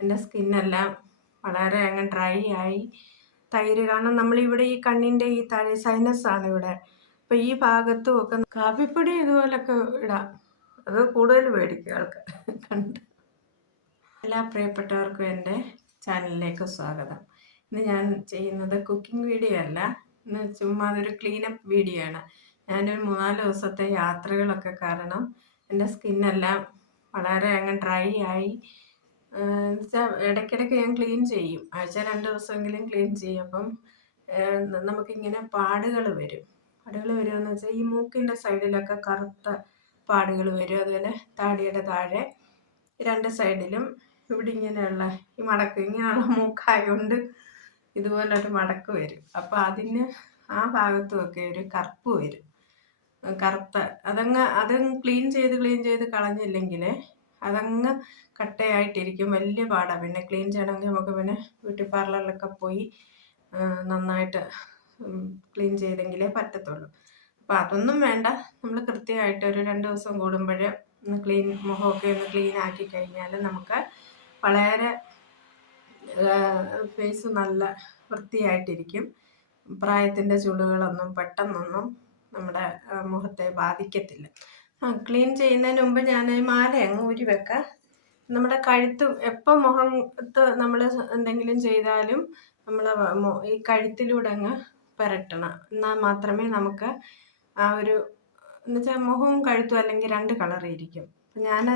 എന്റെ സ്കിന്നെല്ലാം വളരെ അങ്ങ് ഡ്രൈ ആയി. തൈര് കാരണം നമ്മളിവിടെ ഈ കണ്ണിന്റെ ഈ താഴെ ആണ് ഇവിടെ. അപ്പോൾ ഈ ഭാഗത്തും ഒക്കെ കാപ്പിപ്പൊടി ഇതുപോലൊക്കെ ഇടാം. അത് കൂടുതൽ മേടിക്കും ആൾക്കാർ. കണ്ട്. എല്ലാ പ്രിയപ്പെട്ടവർക്കും എന്റെ ചാനലിലേക്ക് സ്വാഗതം. ഇന്ന് ഞാൻ ചെയ്യുന്നത് കുക്കിംഗ് വീഡിയോ അല്ല. ഇന്ന് ചുമ്മാ അതൊരു ക്ലീനപ്പ് വീഡിയോ ആണ്. ഞാനൊരു മൂന്നാൽ ദിവസത്തെ യാത്രകളൊക്കെ കാരണം എന്റെ സ്കിന്നെല്ലാം വളരെ അങ്ങ് ഡ്രൈ ആയി. ഇടയ്ക്കിടയ്ക്ക് ഞാൻ ക്ലീൻ ചെയ്യും. ആഴ്ച രണ്ട് ദിവസമെങ്കിലും ക്ലീൻ ചെയ്യും. അപ്പം നമുക്കിങ്ങനെ പാടുകൾ വരും. പാടുകൾ വരുമെന്ന് വെച്ചാൽ ഈ മൂക്കിന്റെ സൈഡിലൊക്കെ കറുത്ത പാടുകൾ വരും. അതുപോലെ താടിയുടെ താഴെ രണ്ട് സൈഡിലും ഇവിടെ ഇങ്ങനെയുള്ള ഈ മടക്ക് ഇങ്ങനെയുള്ള മൂക്കായതുകൊണ്ട് ഇതുപോലൊരു മടക്ക് വരും. അപ്പോൾ അതിന് ആ ഭാഗത്തുമൊക്കെ ഒരു കറുപ്പ് വരും. കറുത്ത അതങ്ങ് അതങ്ങ് ക്ലീൻ ചെയ്ത് ക്ലീൻ ചെയ്ത് കളഞ്ഞില്ലെങ്കിൽ അതങ്ങ് കട്ടയായിട്ടിരിക്കും. വലിയ പാടാണ് പിന്നെ ക്ലീൻ ചെയ്യണമെങ്കിൽ നമുക്ക് പിന്നെ ബ്യൂട്ടി പാർലറിലൊക്കെ പോയി നന്നായിട്ട് ക്ലീൻ ചെയ്തെങ്കിലേ പറ്റത്തുള്ളൂ. അപ്പോൾ അതൊന്നും വേണ്ട. നമ്മൾ കൃത്യമായിട്ട് ഒരു രണ്ട് ദിവസം കൂടുമ്പോഴേ ഒന്ന് ക്ലീൻ മുഖമൊക്കെ ഒന്ന് ക്ലീൻ ആക്കി കഴിഞ്ഞാൽ നമുക്ക് വളരെ ഫേസ് നല്ല വൃത്തിയായിട്ടിരിക്കും. പ്രായത്തിന്റെ ചുളുകളൊന്നും പെട്ടെന്നൊന്നും നമ്മുടെ മുഖത്തെ ബാധിക്കത്തില്ല. ആ ക്ലീൻ ചെയ്യുന്നതിന് മുമ്പ് ഞാൻ മാല അങ്ങ് ഊരി വെക്കാം. നമ്മുടെ കഴുത്ത് എപ്പോൾ മുഖത്ത് നമ്മൾ എന്തെങ്കിലും ചെയ്താലും നമ്മൾ ഈ കഴുത്തിലൂടെ അങ്ങ് പുരട്ടണം. എന്നാൽ മാത്രമേ നമുക്ക് ആ ഒരു എന്നുവെച്ചാൽ മുഖവും കഴുത്തും അല്ലെങ്കിൽ രണ്ട് കളർ ഇരിക്കും. ഞാൻ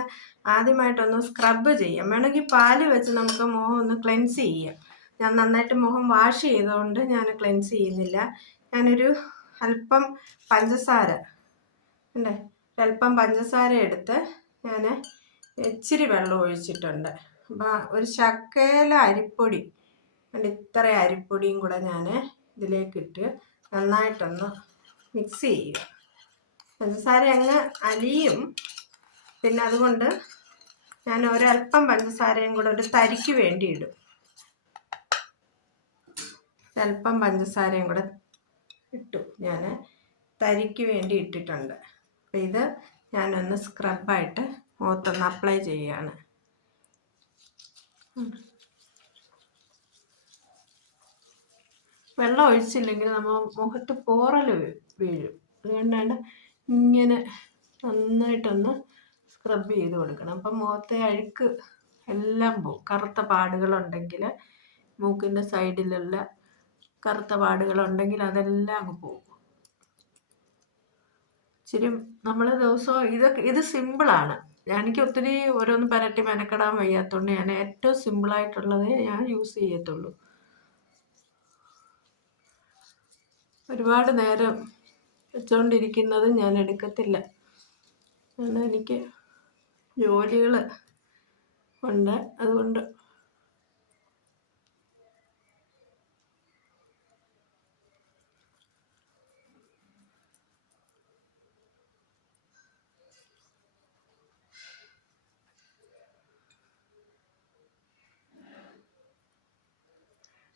ആദ്യമായിട്ടൊന്ന് സ്ക്രബ് ചെയ്യാം. വേണമെങ്കിൽ പാൽ വെച്ച് നമുക്ക് മുഖം ഒന്ന് ക്ലെൻസ് ചെയ്യാം. ഞാൻ നന്നായിട്ട് മുഖം വാഷ് ചെയ്തുകൊണ്ട് ഞാൻ ക്ലെൻസ് ചെയ്യുന്നില്ല. ഞാനൊരു അല്പം പഞ്ചസാര അല്ലേ അല്പം പഞ്ചസാര എടുത്ത് ഞാൻ ഇച്ചിരി വെള്ളം ഒഴിച്ചിട്ടുണ്ട്. അപ്പം ഒരു ശക്കേല അരിപ്പൊടി ഇത്ര അരിപ്പൊടിയും കൂടെ ഞാൻ ഇതിലേക്കിട്ട് നന്നായിട്ടൊന്ന് മിക്സ് ചെയ്യുക. പഞ്ചസാര അങ്ങ് അലിയും. പിന്നെ അതുകൊണ്ട് ഞാൻ ഒരല്പം പഞ്ചസാരയും കൂടെ ഒരു തരിക്ക് വേണ്ടി ഇടും. അല്പം പഞ്ചസാരയും കൂടെ ഇട്ടു. ഞാൻ തരിക്ക് വേണ്ടി ഇട്ടിട്ടുണ്ട്. അപ്പം ഇത് ഞാനൊന്ന് സ്ക്രബായിട്ട് മുഖത്തൊന്ന് അപ്ലൈ ചെയ്യുകയാണ്. വെള്ളം ഒഴിച്ചില്ലെങ്കിൽ നമ്മൾ മുഖത്ത് പോറൽ വീഴും. അതുകൊണ്ടാണ് ഇങ്ങനെ നന്നായിട്ടൊന്ന് സ്ക്രബ് ചെയ്ത് കൊടുക്കണം. അപ്പം മുഖത്തെ അഴുക്ക് എല്ലാം പോകും കറുത്ത പാടുകളുണ്ടെങ്കിൽ മൂക്കിന്റെ സൈഡിലുള്ള കറുത്ത പാടുകളുണ്ടെങ്കിൽ അതെല്ലാം അങ്ങ് പോകും. ഇച്ചിരി നമ്മൾ ദിവസവും ഇതൊക്കെ ഇത് സിമ്പിളാണ് എനിക്ക് ഒത്തിരി ഓരോന്ന് പരട്ടി മെനക്കെടാൻ വയ്യാത്തതുകൊണ്ട് ഞാൻ ഏറ്റവും സിമ്പിളായിട്ടുള്ളതേ ഞാൻ യൂസ് ചെയ്യത്തുള്ളൂ. ഒരുപാട് നേരം വെച്ചുകൊണ്ടിരിക്കുന്നത് ഞാൻ എടുക്കത്തില്ല. കാരണം എനിക്ക് ജോലികൾ ഉണ്ട്. അതുകൊണ്ട്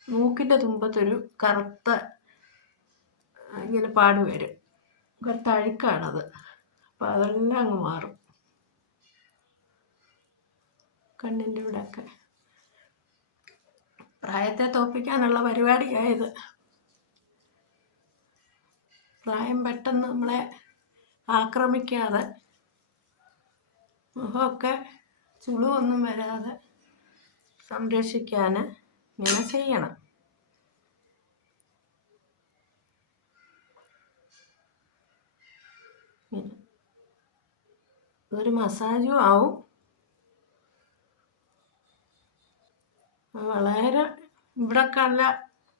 മൂക്കിന്റെ തുമ്പത്തൊരു കറുത്ത ഇങ്ങനെ പാട് വരും. കറുത്ത അഴുക്കാണത് അപ്പം അതെല്ലാം അങ്ങ് മാറും. കണ്ണിന്റെ ഇവിടെയൊക്കെ. പ്രായത്തെ തോപ്പിക്കാനുള്ള പരിപാടിയായത്. പ്രായം പെട്ടെന്ന് നമ്മളെ ആക്രമിക്കാതെ മുഖമൊക്കെ ചുളിവൊന്നും വരാതെ സംരക്ഷിക്കാൻ ഇങ്ങനെ ചെയ്യണം. ഒരു മസാജും ആവും. വളരെ ഇവിടൊക്കെ നല്ല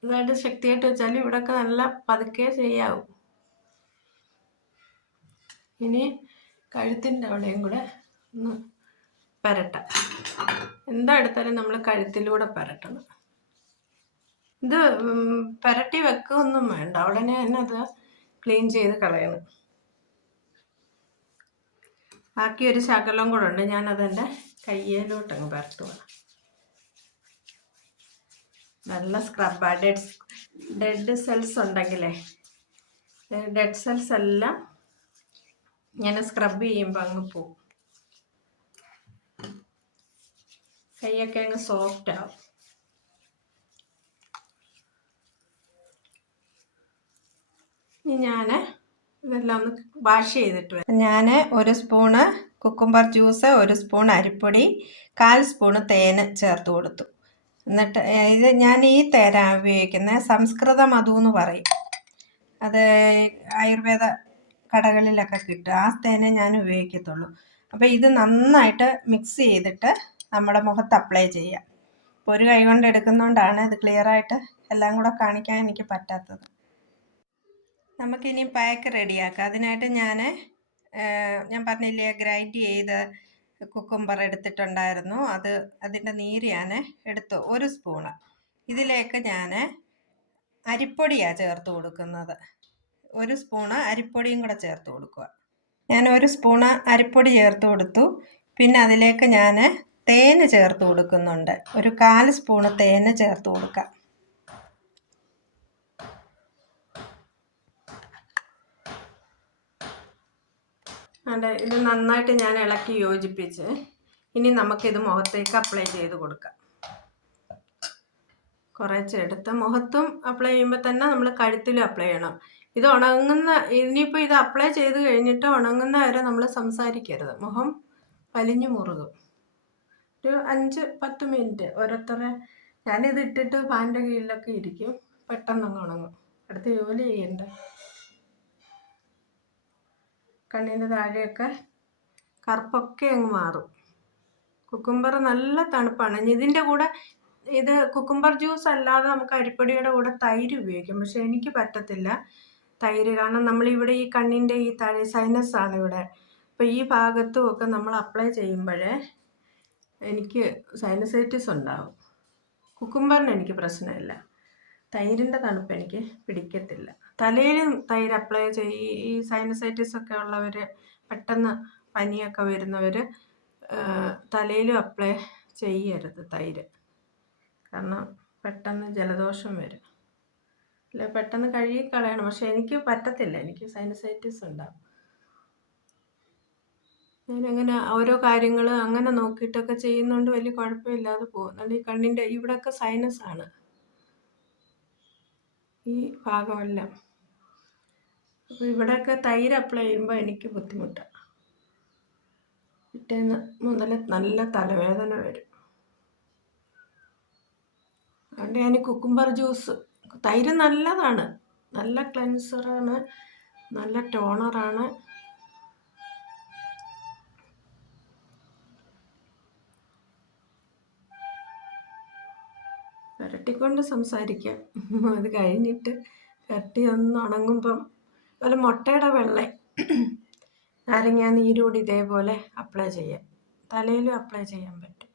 ഇതായിട്ട് ശക്തിയായിട്ട് വെച്ചാൽ ഇവിടൊക്കെ നല്ല പതുക്കെ ചെയ്യാവും. ഇനി കഴുത്തിന്റെ അവിടെയും കൂടെ ഒന്ന് പരട്ടാം. എന്താ എടുത്താലും നമ്മൾ കഴുത്തിലൂടെ പരട്ടണം. ഇത് പെരട്ടി വെക്കുകയൊന്നും വേണ്ട. ഉടനെ തന്നെ അത് ക്ലീൻ ചെയ്ത് കളയണം. ബാക്കി ഒരു ശകലം കൂടെ ഉണ്ട്. ഞാനതെന്റെ കയ്യിലോട്ടങ്ങ് വേണം നല്ല സ്ക്രബാണ് ഡെഡ് ഡെഡ് സെൽസ് ഉണ്ടെങ്കിലേ ഡെഡ് സെൽസ് എല്ലാം ഞാൻ സ്ക്രബ് ചെയ്യുമ്പോൾ അങ്ങ് പോവും. കൈയൊക്കെ അങ്ങ് സോഫ്റ്റ് ആവും. ഞാൻ ഇതെല്ലാം ഒന്ന് വാഷ് ചെയ്തിട്ട് ഞാൻ ഒരു സ്പൂണ് കുക്കുംബർ ജ്യൂസ് ഒരു സ്പൂൺ അരിപ്പൊടി കാൽ സ്പൂണ് തേൻ ചേർത്ത് കൊടുത്തു. എന്നിട്ട് ഇത് ഞാൻ ഈ തേനാണ് ഉപയോഗിക്കുന്നത് സംസ്കൃത മധു എന്ന് പറയും. അത് ആയുർവേദ കടകളിലൊക്കെ കിട്ടും. ആ തേനെ ഞാൻ ഉപയോഗിക്കത്തുള്ളൂ. അപ്പോൾ ഇത് നന്നായിട്ട് മിക്സ് ചെയ്തിട്ട് നമ്മുടെ മുഖത്ത് അപ്ലൈ ചെയ്യാം. ഒരു കൈ കൊണ്ട് എടുക്കുന്നതുകൊണ്ടാണ് ഇത് ക്ലിയറായിട്ട് എല്ലാം കൂടെ കാണിക്കാൻ എനിക്ക് പറ്റാത്തത്. നമുക്കിനി പാക്ക് റെഡിയാക്കാം അതിനായിട്ട് ഞാൻ ഞാൻ പറഞ്ഞില്ലേ ഗ്രൈൻഡ് ചെയ്ത് കുക്കുംബർ എടുത്തിട്ടുണ്ടായിരുന്നു. അത് അതിന്റെ നീര് ഞാൻ എടുത്തു. ഒരു സ്പൂണ് ഇതിലേക്ക് ഞാൻ അരിപ്പൊടിയാണ് ചേർത്ത് കൊടുക്കുന്നത്. ഒരു സ്പൂണ് അരിപ്പൊടിയും കൂടെ ചേർത്ത് കൊടുക്കുക. ഞാൻ ഒരു സ്പൂണ് അരിപ്പൊടി ചേർത്ത് കൊടുത്തു. പിന്നെ അതിലേക്ക് ഞാൻ തേന് ചേർത്ത് കൊടുക്കുന്നുണ്ട്. ഒരു കാൽ സ്പൂണ് തേന് ചേർത്ത് കൊടുക്കാം. ഇത് നന്നായിട്ട് ഞാൻ ഇളക്കി യോജിപ്പിച്ച് ഇനി നമുക്കിത് മുഖത്തേക്ക് അപ്ലൈ ചെയ്ത് കൊടുക്കാം. കുറച്ചെടുത്ത് മുഖത്തും അപ്ലൈ ചെയ്യുമ്പോൾ തന്നെ നമ്മൾ കഴുത്തിലും അപ്ലൈ ചെയ്യണം. ഇത് ഉണങ്ങുന്ന ഇനിയിപ്പോൾ ഇത് അപ്ലൈ ചെയ്ത് കഴിഞ്ഞിട്ട് ഉണങ്ങുന്ന വരെ നമ്മൾ സംസാരിക്കരുത്. മുഖം വലിഞ്ഞു മുറുകും. ഒരു അഞ്ച് പത്ത് മിനിറ്റ് ഓരോരുത്തരെ ഞാനിത് ഇട്ടിട്ട് ഫാന്റെ കീഴിലൊക്കെ ഇരിക്കും. പെട്ടെന്നങ്ങ് ഉണങ്ങും. അടുത്ത് ജോലി ചെയ്യണ്ട? കണ്ണിന്റെ താഴെയൊക്കെ കറുപ്പൊക്കെ അങ്ങ് മാറും. കുക്കുംബർ നല്ല തണുപ്പാണ്. ഇതിന്റെ കൂടെ ഇത് കുക്കുംബർ ജ്യൂസ് അല്ലാതെ നമുക്ക് അരിപ്പൊടിയുടെ കൂടെ തൈര് ഉപയോഗിക്കാം. പക്ഷേ എനിക്ക് പറ്റത്തില്ല തൈര്. കാരണം നമ്മളിവിടെ ഈ കണ്ണിന്റെ ഈ താഴെ സൈനസ് ആണ് ഇവിടെ. അപ്പോൾ ഈ ഭാഗത്തും ഒക്കെ നമ്മൾ അപ്ലൈ ചെയ്യുമ്പോഴേ എനിക്ക് സൈനസൈറ്റിസ് ഉണ്ടാവും. കുക്കുംബറിന് എനിക്ക് പ്രശ്നമില്ല. തൈരിന്റെ തണുപ്പ് എനിക്ക് പിടിക്കത്തില്ല. തലയിൽ തൈര് അപ്ലൈ ചെയ്യ ഈ സൈനസൈറ്റിസ് ഒക്കെ ഉള്ളവർ പെട്ടെന്ന് പനിയൊക്കെ വരുന്നവർ തലയിലും അപ്ലൈ ചെയ്യരുത് തൈര്. കാരണം പെട്ടെന്ന് ജലദോഷം വരും. അല്ല പെട്ടെന്ന് കഴുകി കളയണം പക്ഷെ എനിക്ക് പറ്റത്തില്ല. എനിക്ക് സൈനസൈറ്റിസ് ഉണ്ടാവും. ഞാനങ്ങനെ ഓരോ കാര്യങ്ങൾ അങ്ങനെ നോക്കിയിട്ടൊക്കെ ചെയ്യുന്നതുകൊണ്ട് വലിയ കുഴപ്പമില്ലാതെ പോകും. അതുകൊണ്ട് ഈ കണ്ണിന്റെ ഇവിടെയൊക്കെ സൈനസ് ആണ്. ഈ ഭാഗമെല്ലാം. അപ്പോൾ ഇവിടെയൊക്കെ തൈര് അപ്ലൈ ചെയ്യുമ്പോൾ എനിക്ക് ബുദ്ധിമുട്ടാണ് പിറ്റേന്ന് മുതൽ നല്ല തലവേദന വരും. അതുകൊണ്ട് ഞാൻ കുക്കുംബർ ജ്യൂസ് തൈര് നല്ലതാണ്. നല്ല ക്ലെൻസറാണ് നല്ല ടോണറാണ് പുരട്ടിക്കൊണ്ട് സംസാരിക്കാം. അത് കഴിഞ്ഞിട്ട് കട്ടി ഒന്ന് ഉണങ്ങുമ്പം അതുപോലെ മുട്ടയുടെ വെള്ള. നാരങ്ങ നീരൂടി ഇതേപോലെ അപ്ലൈ ചെയ്യാം. തലയിലും അപ്ലൈ ചെയ്യാൻ പറ്റും.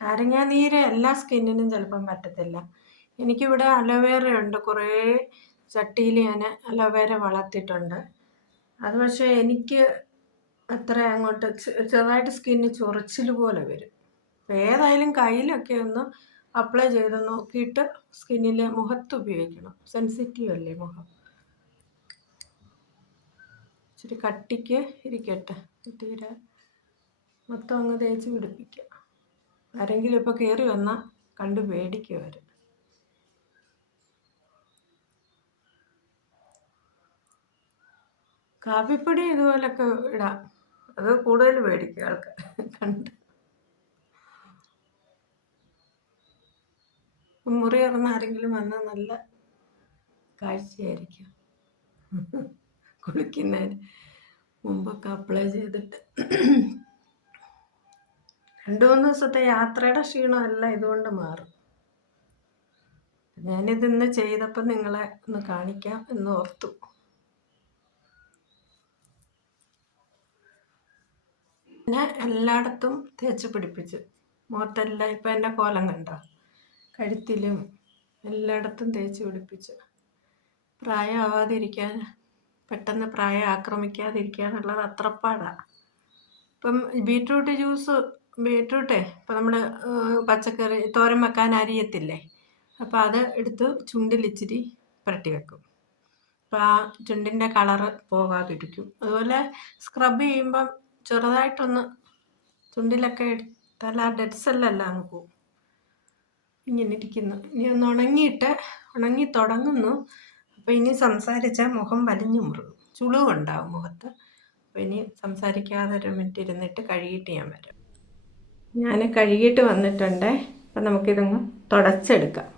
നാരങ്ങ നീര് എല്ലാ സ്കിന്നിനും ചിലപ്പം പറ്റത്തില്ല. എനിക്കിവിടെ അലോവേറ ഉണ്ട്. കുറേ ചട്ടിയിൽ ഞാൻ അലോവേറ വളർത്തിയിട്ടുണ്ട്. അത് പക്ഷേ എനിക്ക് അത്ര അങ്ങോട്ട് ചെറുതായിട്ട് സ്കിന്ന് ചൊറിച്ചിൽ പോലെ വരും. ഏതായാലും കയ്യിലൊക്കെ ഒന്ന് അപ്ലൈ ചെയ്ത് നോക്കിയിട്ട് സ്കിന്നിലെ മുഖത്ത് ഉപയോഗിക്കണം. സെൻസിറ്റീവ് അല്ലേ മുഖം? ഇച്ചിരി കട്ടിക്ക് ഇരിക്കട്ടെ. തീരെ മൊത്തം അങ്ങ് തേച്ച് പിടിപ്പിക്കുക. ആരെങ്കിലും ഇപ്പോൾ കയറി വന്നാൽ കണ്ട് പേടിക്കുക അവർ കാപ്പിപ്പൊടി ഇതുപോലൊക്കെ ഇടാം. അത് കൂടുതൽ പേടിക്കുക ആൾക്കാർ കണ്ട് മുറി തുറന്ന് ആരെങ്കിലും വന്നാൽ നല്ല കാഴ്ചയായിരിക്കും. കുളിക്കുന്നതിന് മുമ്പൊക്കെ അപ്ലൈ ചെയ്തിട്ട്. രണ്ടു മൂന്ന് ദിവസത്തെ യാത്രയുടെ ക്ഷീണമല്ല ഇതുകൊണ്ട് മാറും. ഞാനിത് ഇന്ന് ചെയ്തപ്പോൾ നിങ്ങളെ ഒന്ന് കാണിക്കാം എന്ന് ഓർത്തു. ഞാൻ എല്ലായിടത്തും തേച്ച് പിടിപ്പിച്ചു. മുഖത്തെല്ലാം ഇപ്പം എന്റെ കോലം കണ്ടോ? കഴുത്തിലും എല്ലായിടത്തും തേച്ച് പിടിപ്പിച്ച്. പ്രായമാവാതിരിക്കാൻ പെട്ടെന്ന് പ്രായം ആക്രമിക്കാതിരിക്കാനുള്ളത് അത്രപ്പാടാണ് ഇപ്പം ബീട്രൂട്ട് ജ്യൂസ് ബീട്രൂട്ടേ ഇപ്പം നമ്മൾ പച്ചക്കറി തോരൻ വെക്കാൻ അരിയത്തില്ലേ? അപ്പോൾ അത് എടുത്ത് ചുണ്ടിലിച്ചിരി പുരട്ടി വെക്കും. അപ്പോൾ ആ ചുണ്ടിന്റെ കളറ് പോകാതിരിക്കും. അതുപോലെ സ്ക്രബ് ചെയ്യുമ്പം ചെറുതായിട്ടൊന്ന് ചുണ്ടിലൊക്കെ തല ഡെഡ് എല്ലാം അങ്ങ് പോവും ഇങ്ങനെ ഇരിക്കുന്നു ഇനി ഒന്ന് ഉണങ്ങിയിട്ട് ഉണങ്ങി തുടങ്ങുന്നു. അപ്പോൾ ഇനി സംസാരിച്ചാൽ മുഖം വലിഞ്ഞു മുറുകും. ചുളിവുണ്ടാവും മുഖത്ത്. അപ്പോൾ ഇനി സംസാരിക്കാതെ ഒരു മിനിറ്റ് ഇരുന്നിട്ട് കഴുകിയിട്ട് ഞാൻ വരാം. ഞാൻ കഴുകിയിട്ട് വന്നിട്ടുണ്ട്. അപ്പം നമുക്കിതങ്ങ് തുടച്ചെടുക്കാം.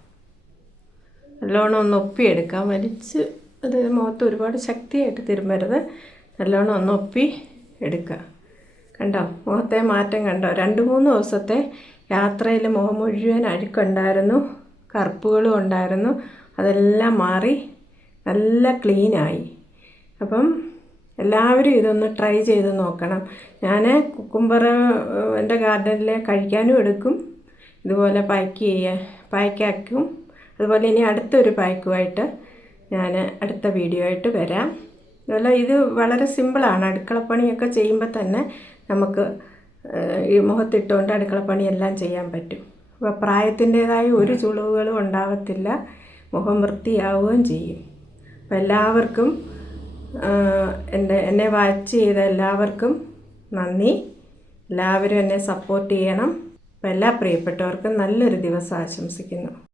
നല്ലോണം ഒന്ന് ഒപ്പിയെടുക്കാം. വലിച്ച് അത് മുഖത്ത് ഒരുപാട് ശക്തിയായിട്ട് തിരുമ്പരുത്. നല്ലോണം ഒന്ന് ഒപ്പി എടുക്കുക കണ്ടോ? മുഖത്തെ മാറ്റം കണ്ടോ? രണ്ട് മൂന്ന് ദിവസത്തെ യാത്രയിൽ മുഖം മുഴുവൻ അഴുക്കുണ്ടായിരുന്നു കറുപ്പുകളും ഉണ്ടായിരുന്നു അതെല്ലാം മാറി നല്ല ക്ലീനായി അപ്പം എല്ലാവരും ഇതൊന്ന് ട്രൈ ചെയ്ത് നോക്കണം. ഞാൻ കുക്കുംബർ എന്റെ ഗാർഡനിൽ കഴിക്കാനും എടുക്കും ഇതുപോലെ പാക്ക് ചെയ്യാൻ പാക്കാക്കും അതുപോലെ ഇനി അടുത്തൊരു പാക്കുമായിട്ട് ഞാൻ അടുത്ത വീഡിയോ ആയിട്ട് വരാം. അതുപോലെ ഇത് വളരെ സിമ്പിളാണ് അടുക്കളപ്പണിയൊക്കെ ചെയ്യുമ്പോൾ തന്നെ നമുക്ക് ഈ മുഖത്തിട്ടുകൊണ്ട് അടുക്കളപ്പണിയെല്ലാം ചെയ്യാൻ പറ്റും. അപ്പോൾ പ്രായത്തിന്റേതായ ഒരു ചുളിവുകളും ഉണ്ടാകത്തില്ല മുഖം വൃത്തിയാവുകയും ചെയ്യും. അപ്പോൾ എല്ലാവർക്കും എന്റെ എന്നെ വാച്ച് ചെയ്ത എല്ലാവർക്കും നന്ദി. എല്ലാവരും എന്നെ സപ്പോർട്ട് ചെയ്യണം. അപ്പോൾ എല്ലാ പ്രിയപ്പെട്ടവർക്കും നല്ലൊരു ദിവസം ആശംസിക്കുന്നു.